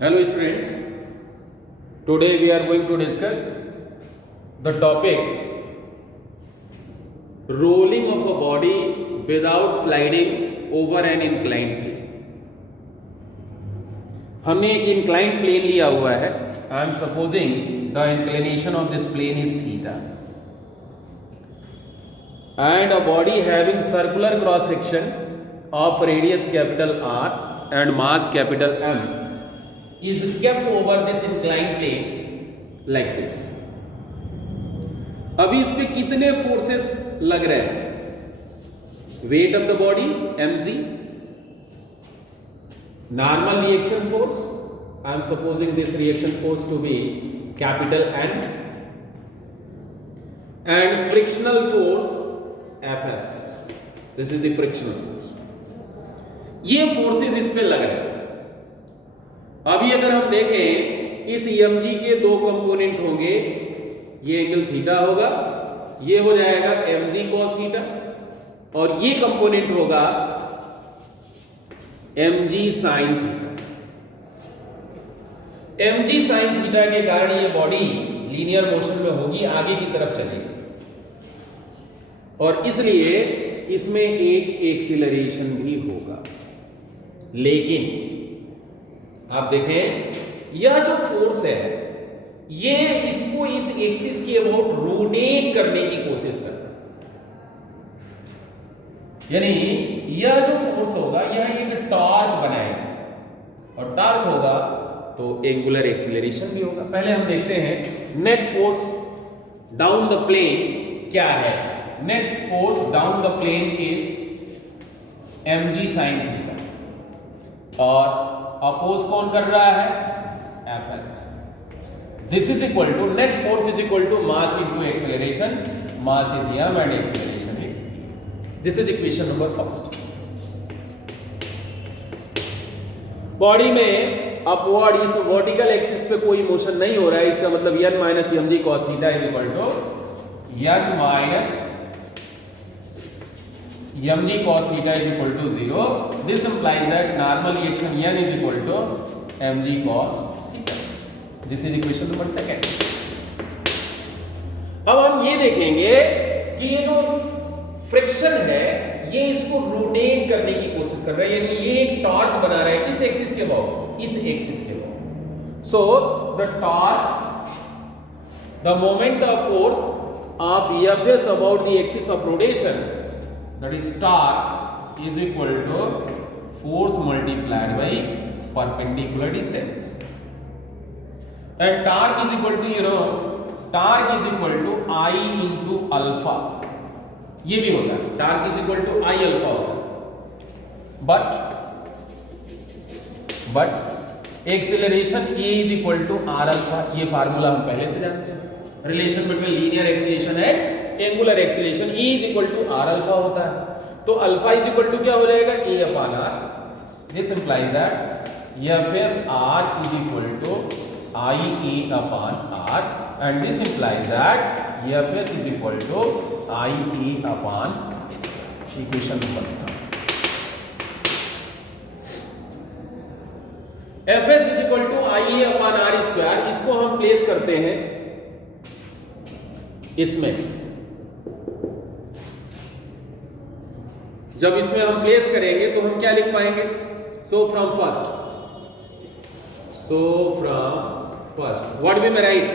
Hello students, today we are going to discuss the topic rolling of a body without sliding over an inclined plane. हमने एक inclined plane लिया हुआ है. I am supposing the inclination of this plane is theta and a body having circular cross section of radius capital R and mass capital M is kept over this inclined plane like this. अभी इस पे कितने forces लग रहे हैं? Weight of the body mg, normal reaction force, I am supposing this reaction force to be capital N, and frictional force Fs. This is the frictional force. ये forces इस पे लग रहे हैं. अभी अगर हम देखें, इस mg के दो कंपोनेंट होंगे. ये एंगल थीटा होगा, ये हो जाएगा mg cos थीटा, और ये कंपोनेंट होगा mg sin theta. mg sin theta के कारण ये बॉडी लीनियर मोशन में होगी, आगे की तरफ चलेगी, और इसलिए इसमें एक एक्सीलरेशन भी होगा. लेकिन आप देखें, यह जो फोर्स है ये इसको इस एक्सिस के अबाउट रोटेट करने की कोशिश करता है. यानी यह जो फोर्स होगा यह एक टॉर्क बनाएगा, और टॉर्क होगा तो एंगुलर एक्सीलरेशन भी होगा. पहले हम देखते हैं net force down the plane क्या है. Net force down the plane is mg sin theta, और अपोज कौन कर रहा है? Fs. This is equal to net force is equal to mass into acceleration. Mass is m and acceleration is v. This is equation number first. Body में upward इस vertical axis पे कोई motion नहीं हो रहा है, इसका मतलब n minus mg cos theta is equal to n minus mg cos theta is equal to 0. This implies that normal reaction n is equal to mg cos theta. This is equation number second. अब हम ये देखेंगे कि ये जो friction है ये इसको रोटेट करने की कोशिश कर रहा है, यानी ये एक टॉर्क बना रहा है. किस एक्सिस के अबाउट? इस एक्सिस के about. So the torque, the moment of force of Fs about the axis of rotation, that is torque, is equal to force multiplied by perpendicular distance. And torque is equal to, torque is equal to I into alpha. ये भी होता है, torque is equal to I alpha होता है. but acceleration A is equal to R alpha. ये formula हम पहले से जानते हैं. Relation between linear acceleration and angular acceleration. E is equal to R alpha होता है, तो अल्फा इज इक्वल टू क्या हो जाएगा? A upon r. This implies that Fs r is equal to I a upon r, and this implies that Fs is equal to I a upon equation number 3. Fs is equal to I a upon are square. इसको हम place करते हैं इसमें. जब इसमें हम place करेंगे तो हम क्या लिख पाएंगे? So from first what we may write?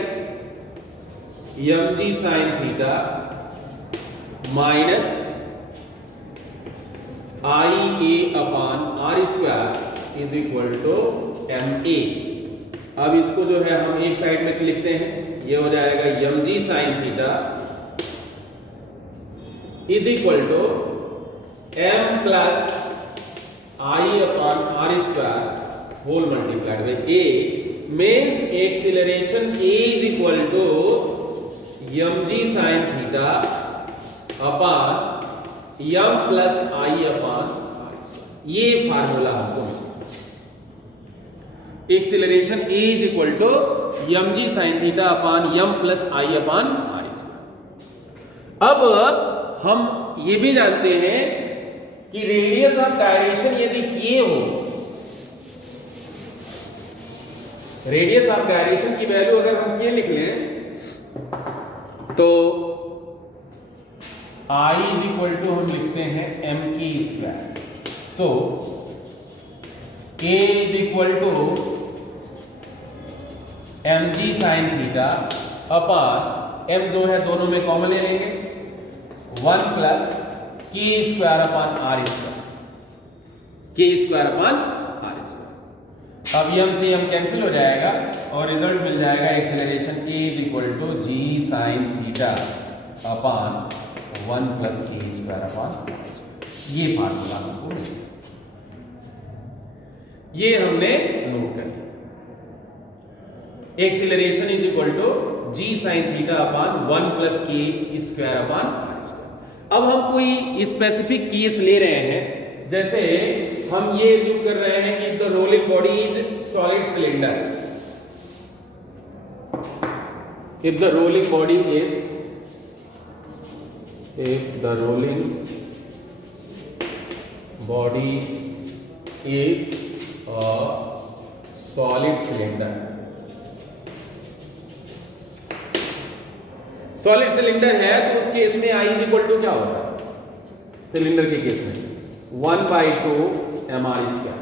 mg sin theta minus I a upon are square is equal to ma. अब इसको जो है हम एक साइड में लिखते हैं, ये हो जाएगा mg sin theta is equal to m plus I upon are square whole multiplied by a. Means acceleration A is equal to mg sin theta upon m plus I upon are square. ये formula हमको acceleration A is equal to mg sin theta upon m plus I upon are square. अब हम ये भी जानते हैं कि radius of direction यदि k हो रेडियस ऑफ गायरेशन की वैल्यू अगर हम के लिख लें तो I इज इक्वल टू हम लिखते हैं एम की square. So A is equal to M G sine theta upon M दो है, दोनों में कॉमन ले लेंगे, 1 plus k square upon are square, k square upon are square. अब यम से यम कैंसिल हो जाएगा और रिजल्ट मिल जाएगा acceleration A is equal to g sine theta upon 1 plus k square upon are square. ये फार्मूला हमको मिल गया, ये हमने नोट कर लिया। Acceleration is equal to g sine theta upon 1 plus k square upon are square. अब हम कोई स्पेसिफिक केस ले रहे हैं, जैसे हम ये जो कर रहे हैं कि the rolling body is solid cylinder. If the rolling body is a solid cylinder, solid cylinder है तो उस केस में I इज इक्वल टू क्या होता है? सिलेंडर के केस में 1/2 mr square.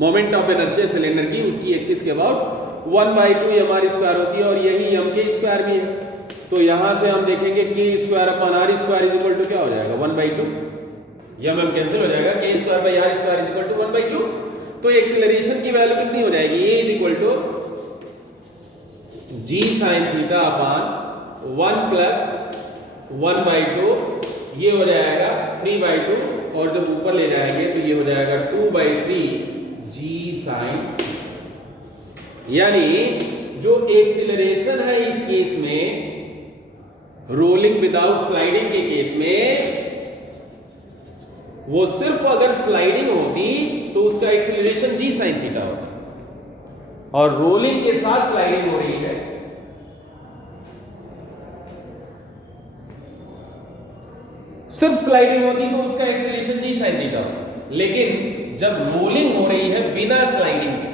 Moment of inertia cylinder की उसकी एक्सिस के अबाउट 1/2 mr स्क्वायर होती है और यही m के स्क्वायर भी है। तो यहां से हम देखेंगे k square upon are square is equal to क्या हो जाएगा? 1/2। यम m कैंसिल हो जाएगा, के square by r square is equal to 1/2। तो एक्सीलरेशन की वैल्यू कितनी हो जाएगी? A is equal to g sine theta upon 1 plus 1/2, ये हो जाएगा 3/2 और जब ऊपर ले जाएंगे तो ये हो जाएगा 2/3 जी साइन। यानी जो एक्सीलरेशन है इस केस में, रोलिंग विदाउट स्लाइडिंग के केस में, वो सिर्फ अगर स्लाइडिंग होती तो उसका एक्सीलरेशन जी साइन थीटा होता, और रोलिंग के साथ स्लाइडिंग हो रही है। सिर्फ स्लाइडिंग होती तो उसका एक्सीलरेशन जी साइन थीटा होता, लेकिन जब रोलिंग हो रही है बिना स्लाइडिंग के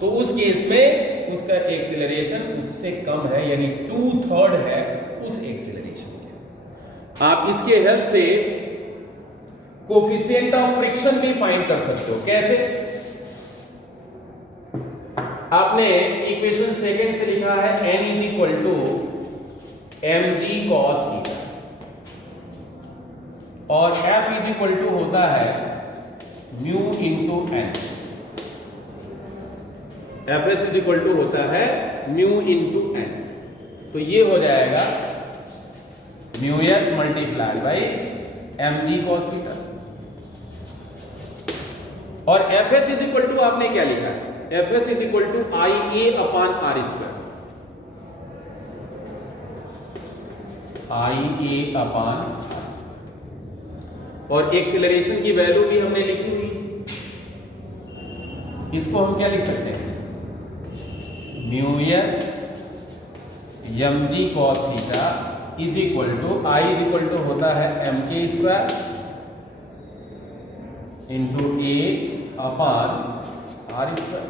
तो उस केस में उसका एक्सीलरेशन उससे कम है, यानी 2/3 है उस एक्सीलरेशन के। आप इसके हेल्प से कोफिशिएंट ऑफ फ्रिक्शन भी फाइंड कर सकते हो। कैसे? आपने इक्वेशन सेकंड से लिखा है n is equal to mg cos theta और f इज इक्वल टू होता है mu into n। fs is equal to होता है म्यू इंटू n, तो ये हो जाएगा mu s multiplied by mg cos theta. और fs इज इक्वल टू आपने क्या लिखा है? fs is equal to IA upon are square, IA upon are square. और एक्सीलरेशन की वैल्यू भी हमने लिखी हुई, इसको हम क्या लिख सकते हैं? Mu s mg cos theta is equal to I is equal to होता है mk square into A upon are square.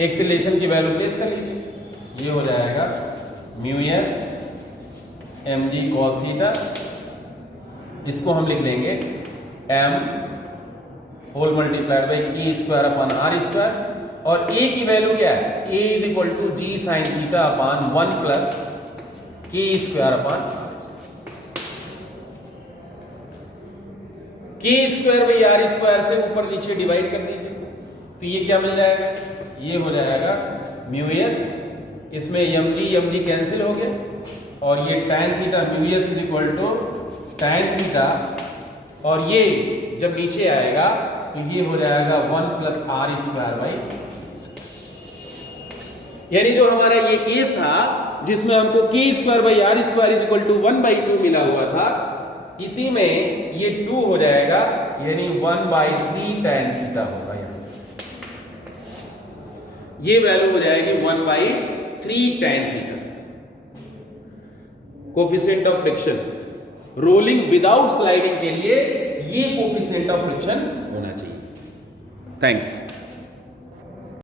Acceleration की वैल्यू प्लेस कर लीजिए, ये हो जाएगा mu s mg cos theta, इसको हम लिख देंगे m whole multiplied by k square upon are square. और a की वैल्यू क्या है? a is equal to g sine theta upon 1 plus k square upon are square. K square by r square से ऊपर नीचे डिवाइड कर दीजिए, तो ये क्या मिल जाएगा? ये हो जाएगा म्यू एस, इसमें mg कैंसिल हो गया और ये tan theta mu s is equal to tan theta, और ये जब नीचे आएगा तो ये हो जाएगा 1 प्लस आर स्क्वायर बाई। यानी जो हमारा ये केस था जिसमें हमको k square by r square is equal to 1/2 मिला हुआ था, इसी में ये 2 हो जाएगा, यानी 1/3 tan थीटा होगा। ये वैल्यू हो जाएगी 1/3 tan theta. Coefficient of friction rolling without sliding के लिए ये कोफिशिएंट ऑफ फ्रिक्शन होना चाहिए। थैंक्स।